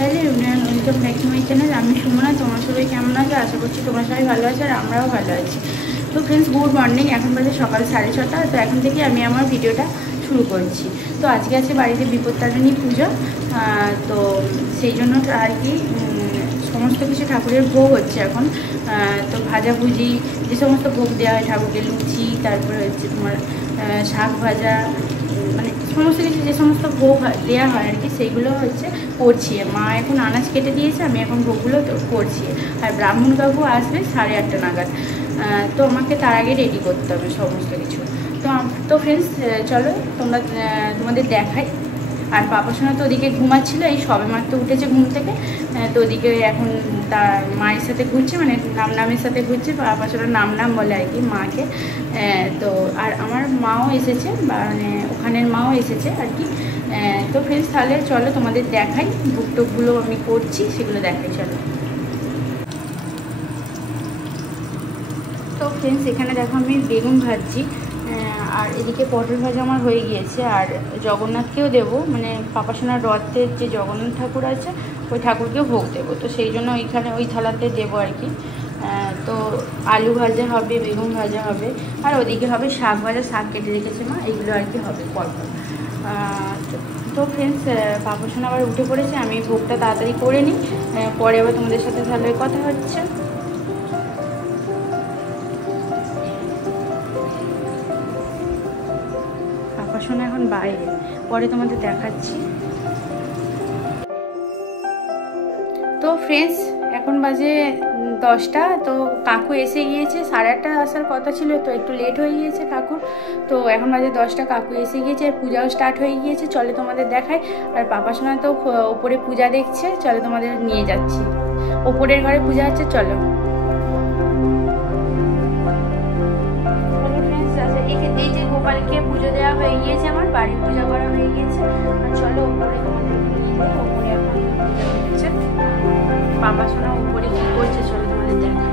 Hello everyone, welcome back to my channel. আমি সুমনা। তোমরা সবাই কেমন আছো? আশা করছি তোমরা সবাই ভালো আছো আর আমরাও ভালো আছি। তো ফ্রেন্ডস, গুড মর্নিং। এখন বাজে সকাল 6:30। তো এখন থেকে আমি আমার ভিডিওটা শুরু করছি। তো আজকে আছে বাড়িতে বিপত্তারিণী পুজো। তো সেই জন্য আর কি সমস্ত কিছু ঠাকুরের ভোগ হচ্ছে এখন। তো ভাজাভুজি যে সমস্ত ভোগ দেওয়া হয় ঠাকুরকে, লুচি, তারপরে হচ্ছে তোমার শাক ভাজা, মানে সমস্ত কিছু যে সমস্ত ভোগ দেওয়া হয় আর কি, সেইগুলো হচ্ছে করছি। মা এখন আনাজ কেটে দিয়েছে, আমি এখন ভোগগুলো করছি। আর ব্রাহ্মণ কাকু আসবে 8:30 নাগাদ। তো আমাকে তার আগে রেডি করতে হবে সমস্ত কিছু। তো ফ্রেন্ডস, চলো তোমাদের দেখাই। আর পাপাসোনা তো ওদিকে ঘুমাচ্ছিলো, এই সবে মাত্র উঠেছে ঘুম থেকে। তো ওদিকে এখন তার মায়ের সাথে ঘুরছে, মানে নামের সাথে ঘুরছে। পাপাসোনা নাম বলে আর কি মাকে। তো আর আমার মাও এসেছে, মানে ওখানের মাও এসেছে আর কি। তো ফ্রেন্ডস, তাহলে চলো তোমাদের দেখাই, বুক টুকগুলো আমি করছি সেগুলো দেখাই, চলো। তো ফ্রেন্ডস, এখানে দেখো আমি বেগুন ভাজছি, আর এদিকে পটল ভাজা আমার হয়ে গিয়েছে। আর জগন্নাথকেও দেবো, মানে পাপাসোনার রথের যে জগন্নাথ ঠাকুর আছে ওই ঠাকুরকেও ভোগ দেবো। তো সেই জন্য ওইখানে ওই থালাতে দেবো আর কি। তো আলু ভাজা হবে, বেগুন ভাজা হবে, আর ওদিকে হবে শাক ভাজা, শাক কেটে রেখেছে মা, এগুলো আর কি হবে পরপর। তো ফ্রেন্ডস, পাপাসোনা আবার উঠে পড়েছে, আমি ভোগটা তাড়াতাড়ি করে নিই, পরে আবার তোমাদের সাথে তাহলে কথা হচ্ছে। পাপাসোনা এখন বাইরে, পরে তোমাদের দেখাচ্ছি। তো ফ্রেন্ডস, এখন বাজে 10টা। তো কাকু এসে গিয়েছে, 8:30 আসার কথা ছিল, তো একটু লেট হয়ে গিয়েছে কাকুর। তো এখন বাজে 10টা, কাকু এসে গিয়েছে, আর পূজাও স্টার্ট হয়ে গিয়েছে। চলে তোমাদের দেখায়। আর পাপাসোনা তো ওপরে পূজা দেখছে, চলো তোমাদের নিয়ে যাচ্ছি। ওপরের ঘরে পূজা হচ্ছে, চলো। এই যে গোপালকে পুজো দেওয়া হয়ে গিয়েছে, আমার বাড়ির পূজা করা হয়ে গিয়েছে। আর চলো ওপরে তোমাদের নিয়ে যাই। ওপরে এখন পূজা হচ্ছে, পাপাসোনা উপরে কি করছে চলো তোমাদের দেখাই।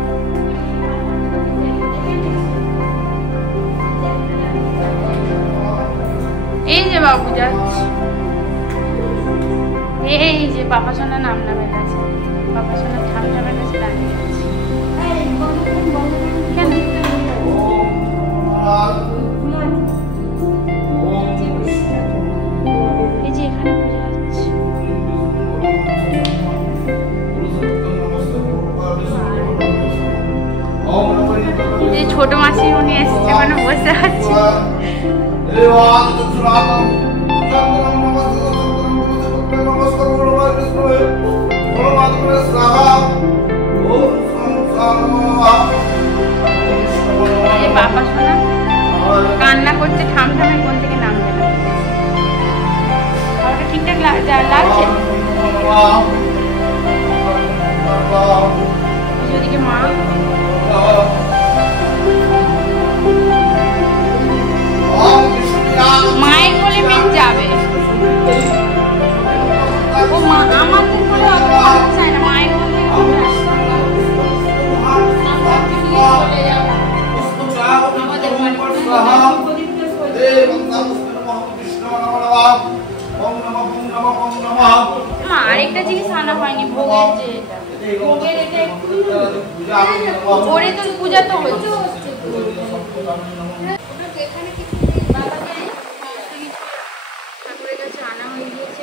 এই যে বাবু যাচ্ছে, এই যে পাপাসোনা নামের কাছে, পাপাসোনা ঠামের কাছে দাঁড়িয়ে আছে। কেন এই যে এখানে পূজা হচ্ছে। এই ছোট মাসি উনি এসেছে, মানে বসে আছে। পাপাসোনা কান্না করছে, ঠামঠামে কোন থেকে নামবে না। খাওয়াটা ঠিকঠাক লাগছে। ওদিকে মা, মায়ের কোলে মেয়ে যাবে। ও মা আমাদের কোলে চায় না, মায়ের কোলে আরেকটা জিনিস আনা হয়নি, ভোগের যে ভোগের এটা ওরে তো পূজা তো হচ্ছে। ঠাকুরের কাছে আনা হয়ে গিয়েছে,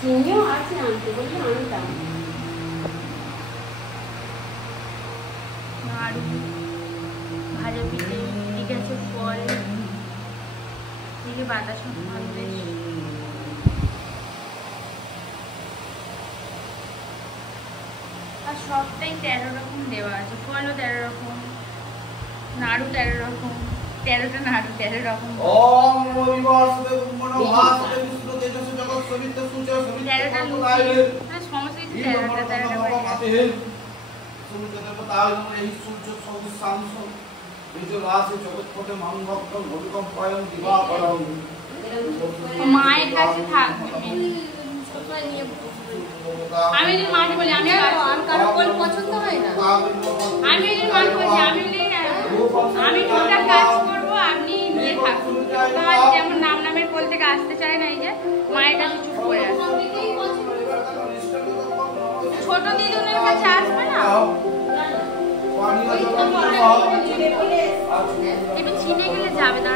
চিনিও আছে, আনতে বললে আনতাম। নাড়ু, ভাজা পিঠে, ঠিক আছে, ফল, এদিকে বাতাস ভাজবে। আর সবটাই 13 রকম দেওয়া আছে, ফলও 13 রকম, নাড়ু 13 রকম, 13টা নাড়ু 13 রকম। সমস্ত কিছু 13টা। মায়ের কাছে থাকবে। আমি যদি মাকে বলি আমি কারো কোল পছন্দ হয় না, আমি যদি মাকে বলছি আমি টুকটাক কাজ করবো, আপনি নিয়ে থাকুন। যেমন নামের কোল থেকে আসতে চায় না, এই যে মায়ের কাছে চুপ করে আছে। ছোট দিদুনের কাছে আসবে না, একটু চিনে গেলে যাবে না।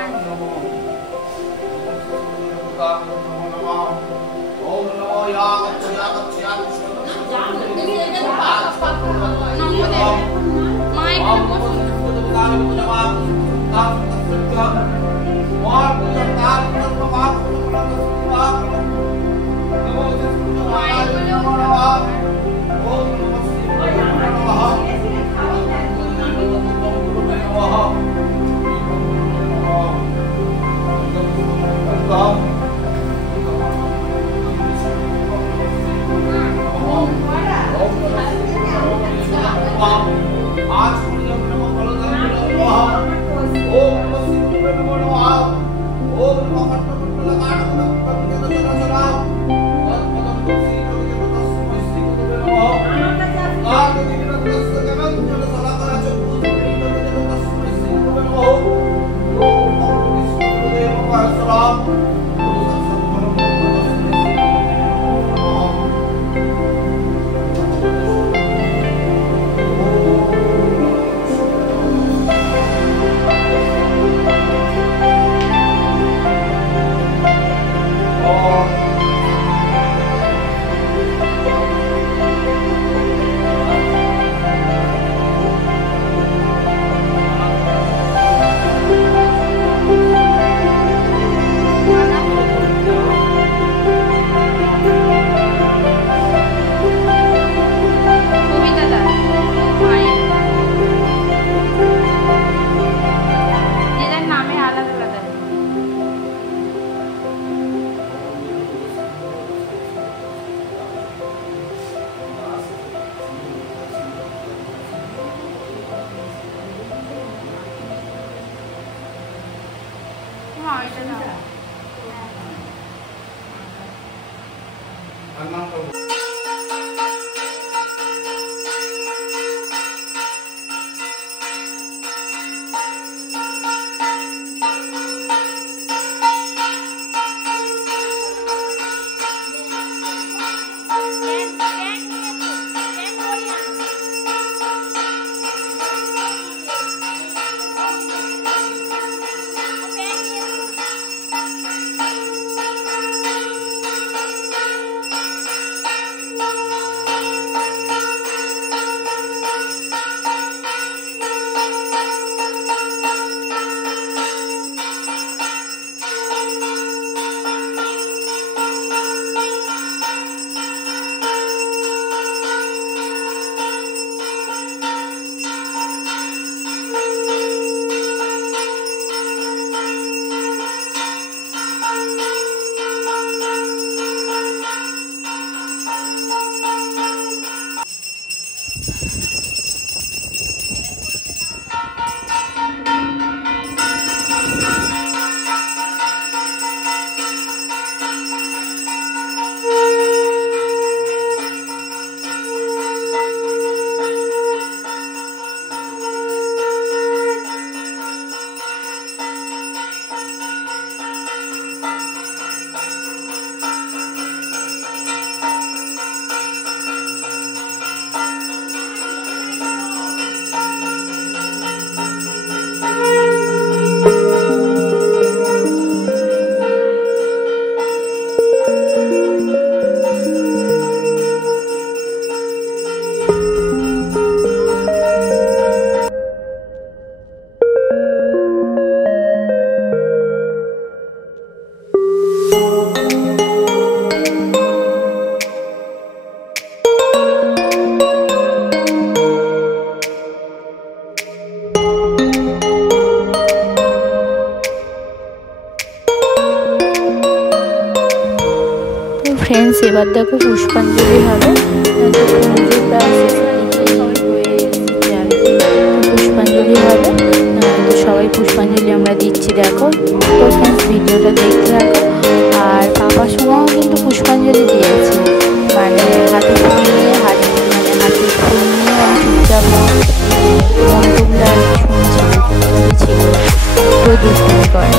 फ्रेंड्स एबार देखो पुष्पांजलि হবে তো পুজোটা पुष्पांजलि হবে তো সবাই পুষ্পাঞ্জলি আমরা দিচ্ছি দেখো। তো फ्रेंड्स ভিডিওটা দেখতে থাকো। আর পাপা সোনাও কিন্তু পুষ্পাঞ্জলি দিয়েছে, মানে হাতে ফুল নিয়ে হাতে ফুল নিয়ে চুপচাপ মন্ত্রগুলো শুনছিল, তো দুষ্টুমি করে।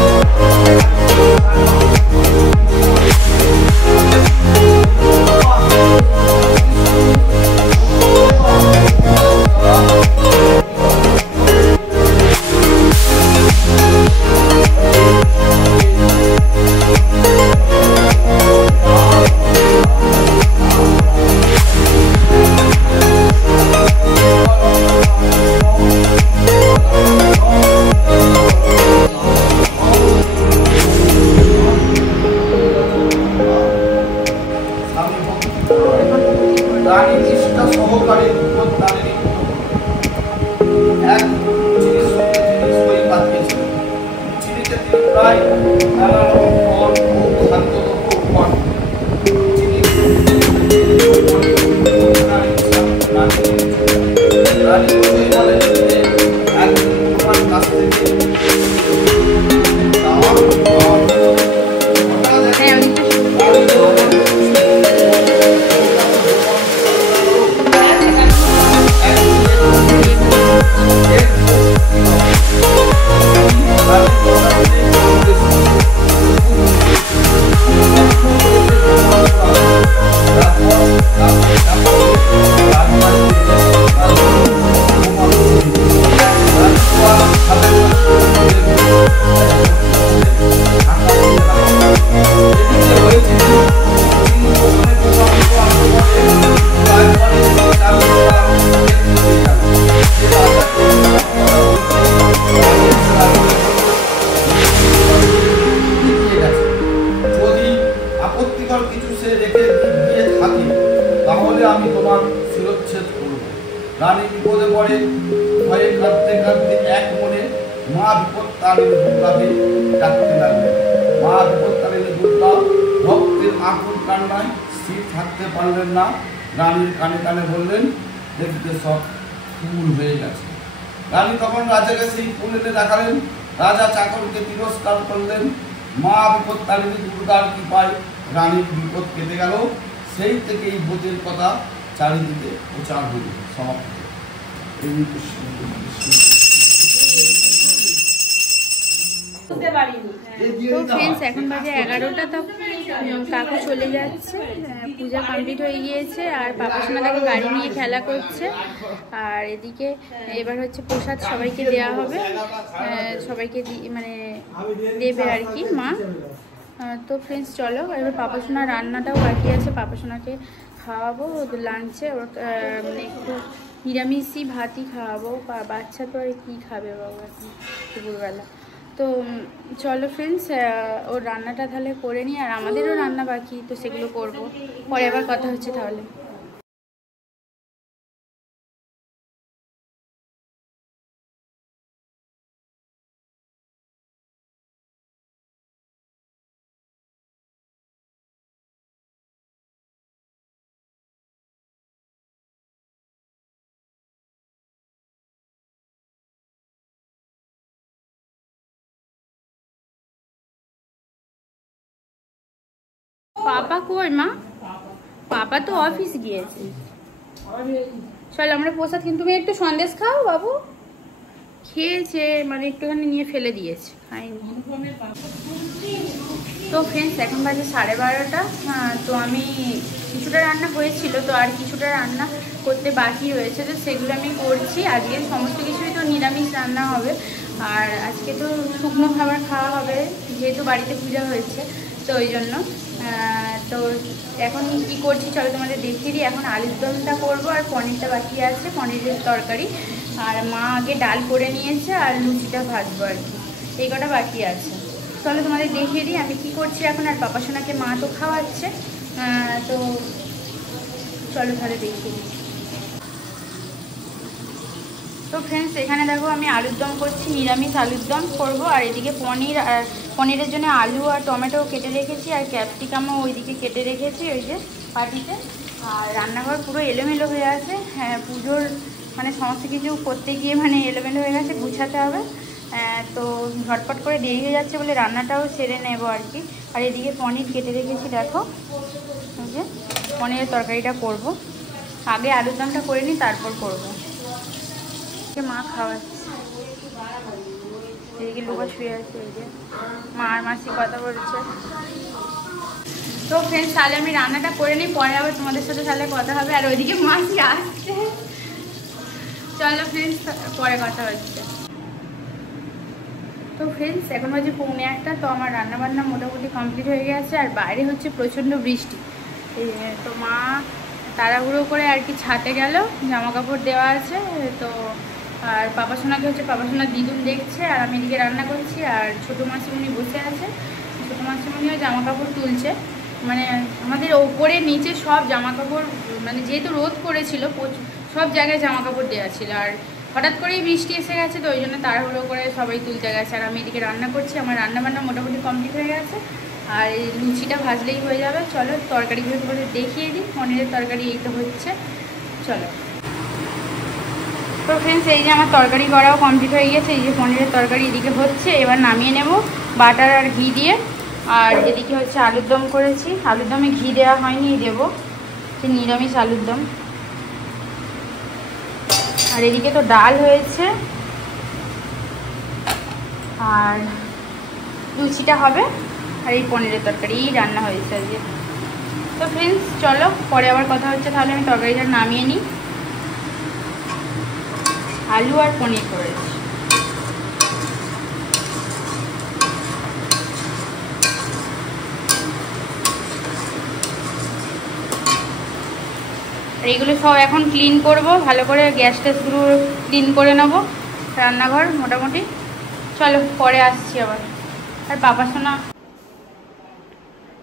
অচল কিছু সে রেখে গিয়ে থাকে তাহলে আমি তোমার শিরচ্ছেদ করব। রানী বিপদে পড়ে ভয়ে কাঁদতে কাঁদতে এক মনে মা বিপত্তারিণী দুর্গাকে ডাকতে লাগলেন। মা বিপত্তারিণী দুর্গা ভক্তের আকুল কান্নায় স্থির থাকতে পারলেন না। রানীর কানে কানে বললেন, দেখতে সব ফুল হয়ে গেছে। রানী তখন রাজাকে সেই ফুল এনে দেখালেন। রাজা চাকরকে তিরস্কার করলেন। মা বিপত্তারিণী দুর্গার কৃপায় রানীর বিপদ কেটে গেল। সেই থেকে এই ব্রতের কথা চারিদিকে প্রচার হল। সমাপ্ত। তো ফ্রেন্ডস এখন বাজে 11টা, তো কাকু চলে যাচ্ছে, পূজা কমপ্লিট হয়ে গিয়েছে আর পাপাসোনা তাকে গাড়ি নিয়ে খেলা করছে। আর এদিকে এবার হচ্ছে প্রসাদ সবাইকে দেওয়া হবে, সবাইকে মানে দেবে আর কি মা। তো ফ্রেন্ডস চলো, এবার পাপাসোনা রান্নাটাও বাকি আছে, পাপাসোনাকে খাওয়াবো লাঞ্চে, মানে একটু নিরামিষই ভাতই খাওয়াবো, বাচ্চা তো আর কি খাবে বাবা এখন দুপুরবেলা। তো চলো ফ্রেন্ডস, ওর রান্নাটা তাহলে করে নিই, আর আমাদেরও রান্না বাকি, তো সেগুলো করব, পরে আবার কথা হচ্ছে তাহলে। পাপা কই মা? পাপা তো অফিস গিয়েছে। চল আমরা প্রসাদ, কিন্তু তুমি একটু সন্দেশ খাও বাবু। খেয়েছে মানে একটুখানি নিয়ে ফেলে দিয়েছে, খাইনি। তো ফ্রেন্ডস এখন বাজে 12:30। তো আমি কিছুটা রান্না হয়েছিল, তো আর কিছুটা রান্না করতে বাকি রয়েছে, তো সেগুলো আমি করছি। আজকে সমস্ত কিছুই তো নিরামিষ রান্না হবে, আর আজকে তো শুকনো খাবার খাওয়া হবে, যেহেতু বাড়িতে পূজা হয়েছে, তো ওই জন্য। তো এখন কি করছি চলো তোমাদের দেখিয়ে দিই। এখন আলুর দমটা করবো, আর পনিরটা বাকি আছে, পনিরের তরকারি। আর মা আগে ডাল করে নিয়েছে, আর লুচিটা ভাজবো আর কি, এই কটা বাকি আছে। চলো তোমাদের দেখিয়ে দিই আমি কি করছি এখন। আর পাপাসোনাকে মা তো খাওয়াচ্ছে, তো চলো তাহলে দেখিয়ে দিই। তো ফ্রেন্ডস এখানে দেখো আমি আলুর দম করছি, নিরামিষ আলুর দম করবো। আর এদিকে পনির, আর পনিরের জন্য আলু আর টমেটো কেটে রেখেছি, আর ক্যাপসিকামও ওইদিকে কেটে রেখেছি ওই যে পাটিতে। আর রান্নাঘর পুরো এলোমেলো হয়ে আছে, হ্যাঁ পুজোর মানে সমস্ত কিছু করতে গিয়ে মানে এলোমেলো হয়ে গেছে, গুছাতে হবে। তো ঝটপট করে দেরি হয়ে যাচ্ছে বলে রান্নাটাও সেরে নেব আর কি। আর এদিকে পনির কেটে রেখেছি দেখো, ওই যে পনিরের তরকারিটা করব। আগে আলুর দমটা করে নিই, তারপর করবো। মা খাওয়াচ্ছে, এদিকে লোকা শুয়ে আছে, এই যে মা আর মাসি কথা বলছে। তো ফ্রেন্ডস তাহলে আমি রান্নাটা করে নিই, পরে আবার তোমাদের সাথে তাহলে কথা হবে। আর ওইদিকে মাসি আসছে, চলো ফ্রেন্ডস পরে কথা হচ্ছে। তো ফ্রেন্ডস এখন হচ্ছে 1:45। তো আমার রান্নাবান্না মোটামুটি কমপ্লিট হয়ে গেছে, আর বাইরে হচ্ছে প্রচণ্ড বৃষ্টি। তো মা তাড়াহুড়ো করে আর কি ছাদে গেল, জামা কাপড় দেওয়া আছে তো। আর পাপাসোনাকে হচ্ছে পাপাসোনার দিদুন দেখছে, আর আমি এদিকে রান্না করছি। আর ছোটো মাসিমণি বসে আছে, ছোটো মাসিমণিও জামা কাপড় তুলছে। মানে আমাদের ওপরে নিচে সব জামা কাপড়, মানে যেহেতু রোদ করেছিল সব জায়গায় জামা কাপড় দেওয়া ছিল, আর হঠাৎ করেই বৃষ্টি এসে গেছে, তো ওই জন্য তাড়াহুড়ো করে সবাই তুলতে গেছে। আর আমি এদিকে রান্না করছি, আমার রান্নাবান্না মোটামুটি কমপ্লিট হয়ে গেছে। আর এই লুচিটা ভাজলেই হয়ে যাবে। চলো তরকারিগুলো তোমাদের দেখিয়ে দিই। পনিরের তরকারি এই তো হচ্ছে, চলো। তো ফ্রেন্ডস এই যে আমার তরকারি করাও কমপ্লিট হয়ে গেছে, এই যে পনিরের তরকারি এদিকে হচ্ছে, এবার নামিয়ে নেব বাটার আর ঘি দিয়ে। আর এদিকে হচ্ছে আলুর দম করেছি, আলুর দমে ঘি দেওয়া হয়নি, দেবো নিরামিষ আলুর দম। আর এদিকে তো ডাল হয়েছে, আর লুচিটা হবে, আর এই পনিরের তরকারি রান্না হয়েছে আজকে। তো ফ্রেন্ডস চলো পরে আবার কথা হচ্ছে, তাহলে আমি তরকারিটা নামিয়ে নিই। আলু আর পনির করেছি। আর এগুলো সব এখন ক্লিন করব, ভালো করে গ্যাস ট্যাসগুলো ক্লিন করে নেব, রান্নাঘর মোটামুটি। চলো পরে আসছি আবার। আর পাপাসোনা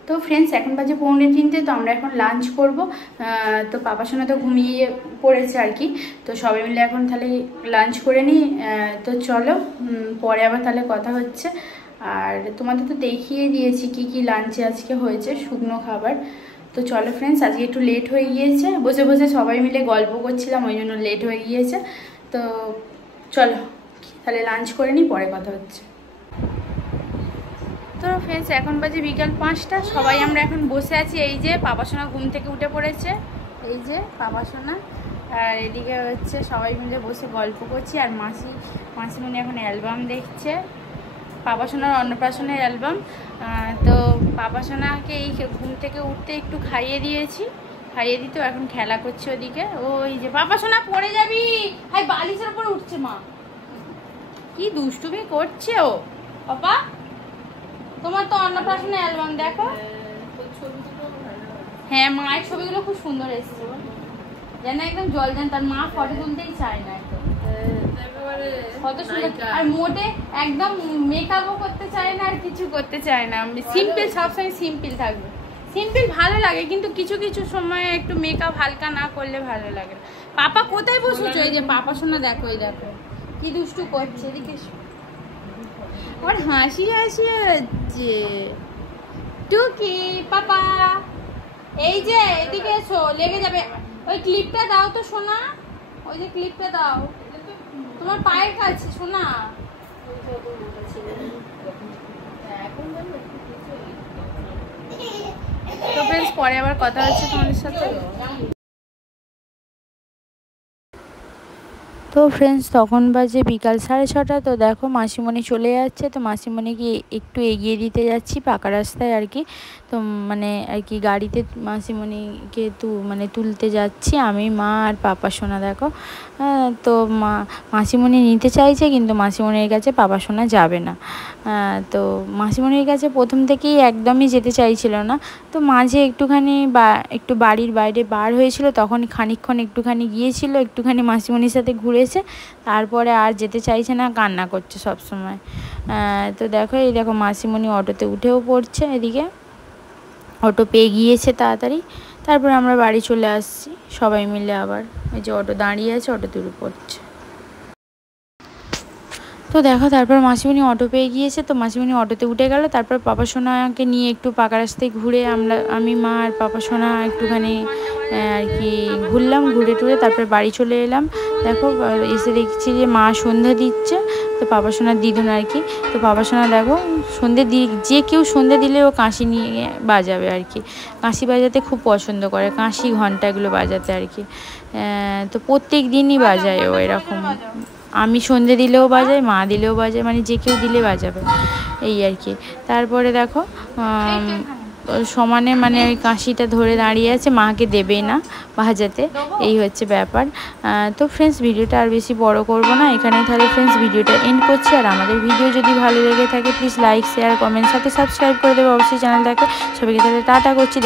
তো ফ্রেন্ডস এখন বাজে 2:45, তো আমরা এখন লাঞ্চ করব। তো পাপা সোনা তো ঘুমিয়ে পড়েছে আর কি, তো সবাই মিলে এখন তাহলে লাঞ্চ করে নিই। তো চলো পরে আবার তাহলে কথা হচ্ছে। আর তোমাদের তো দেখিয়ে দিয়েছি কি কি লাঞ্চে আজকে হয়েছে, শুকনো খাবার। তো চলো ফ্রেন্ডস, আজকে একটু লেট হয়ে গিয়েছে, বসে বসে সবাই মিলে গল্প করছিলাম, ওই জন্য লেট হয়ে গিয়েছে। তো চলো তাহলে লাঞ্চ করে নিই, পরে কথা হচ্ছে। তো ফ্রেন্ডস এখন বাজে বিকাল 5টা, সবাই আমরা এখন বসে আছি। এই যে পাপা সোনা ঘুম থেকে উঠে পড়েছে, এই যে পাপা সোনা, আর এদিকে হচ্ছে সবাই মিলে বসে গল্প করছি। আর মাসিমণি এখন অ্যালবাম দেখছে, পাপা সোনার অন্নপ্রাশনের অ্যালবাম। তো পাপা সোনাকে এই ঘুম থেকে উঠতে একটু খাইয়ে দিয়েছি, খাইয়ে দিতে এখন খেলা করছে ওদিকে। ওই যে পাপা সোনা পড়ে যাবি, হাই বালিশের উপর উঠছে, মা কি দুষ্টুমি করছে ও। পাপা তোমার তো অন্নপ্রাশনের অ্যালবাম দেখো। হ্যাঁ মায়ের ছবিগুলো খুব সুন্দর এসেছে, যেন একদম জল যেন, তার মা ফটো তুলতেই চায় না একদম, কত সুন্দর। আর মোটে একদম মেকআপও করতে চায় না, আর কিছু করতে চায় না, সিম্পল, সবসময় সিম্পল থাকবে। সিম্পল ভালো লাগে, কিন্তু কিছু কিছু সময় একটু মেকআপ হালকা না করলে ভালো লাগে। পাপা কোথায় বসেছো? এই যে পাপা সোনা দেখো, এই দেখো কি দুষ্টু করছে, এদিকে আর হাসি হাসি হচ্ছে। টুকি পাপা এই যে এদিকে এসো, লেগে যাবে। ওই ক্লিপটা দাও তো সোনা, ওই যে ক্লিপটা দাও, তোমার পায়ের কাছে সোনা। তো ফ্রেন্ডস পরে আবার কথা হচ্ছে তোমাদের সাথে। তো ফ্রেন্ডস তখন বাজে বিকাল 6:30। তো দেখো মাসিমণি চলে যাচ্ছে, তো মাসিমণিকে একটু এগিয়ে দিতে যাচ্ছি পাকা রাস্তায় আর কি। তো মানে আর কি গাড়িতে মাসিমণিকে তুলতে যাচ্ছি আমি, মা আর পাপা সোনা। দেখো তো মাসিমণি নিতে চাইছে, কিন্তু মাসিমণির কাছে পাপা সোনা যাবে না। তো মাসিমণির কাছে প্রথম থেকেই একদমই যেতে চাইছিল না। তো মাঝে একটু বাড়ির বাইরে বার হয়েছিল, তখন খানিকক্ষণ একটুখানি গিয়েছিল, একটুখানি মাসিমণির সাথে ঘুরেছে, তারপরে আর যেতে চাইছে না, কান্না করছে সব সময়। তো এই দেখো মাসিমণি অটোতে উঠেও পড়ছে, এদিকে অটো পেয়ে গিয়েছে তাড়াতাড়ি। তারপরে আমরা বাড়ি চলে আসছি সবাই মিলে। আবার ওই যে অটো দাঁড়িয়ে আছে, অটোতে উঠে পড়ছে। তো দেখো তারপর মাসিমণি অটো পেয়ে গিয়েছে, তো মাসিমণি অটোতে উঠে গেল। তারপর পাপা সোনাকে নিয়ে একটু পাকা রাস্তায় ঘুরে আমি, মা আর পাপা সোনা একটুখানি আর কি ঘুরলাম, ঘুরে টুরে তারপর বাড়ি চলে এলাম। দেখো এসে দেখছি যে মা সন্ধ্যা দিচ্ছে, তো পাপা সোনার দিদুন আর কি। তো পাপা সোনা দেখো যে কেউ সন্ধ্যা দিলে ও কাঁশি নিয়ে বাজাবে আর কি, কাঁশি বাজাতে খুব পছন্দ করে, কাঁশি ঘন্টা এগুলো বাজাতে আর কি। তো প্রত্যেক দিনই বাজায় ও এরকম, আমি সন্ধে দিলেও বাজাই, মা দিলেও বাজায়, মানে যে কেউ দিলে বাজাবে এই আর কি। তারপরে দেখো সমানে মানে ওই কাঁশিটা ধরে দাঁড়িয়ে আছে, মাকে দেবেই না বাজাতে, এই হচ্ছে ব্যাপার। তো ফ্রেন্ডস ভিডিওটা আর বেশি বড় করব না, এখানে তাহলে ফ্রেন্ডস ভিডিওটা এন্ড করছি। আর আমাদের ভিডিও যদি ভালো লেগে থাকে প্লিজ লাইক, শেয়ার, কমেন্ট, সাথে সাবস্ক্রাইব করে দেবে অবশ্যই চ্যানেলটাকে। সবাইকে তাহলে টাটা করছি।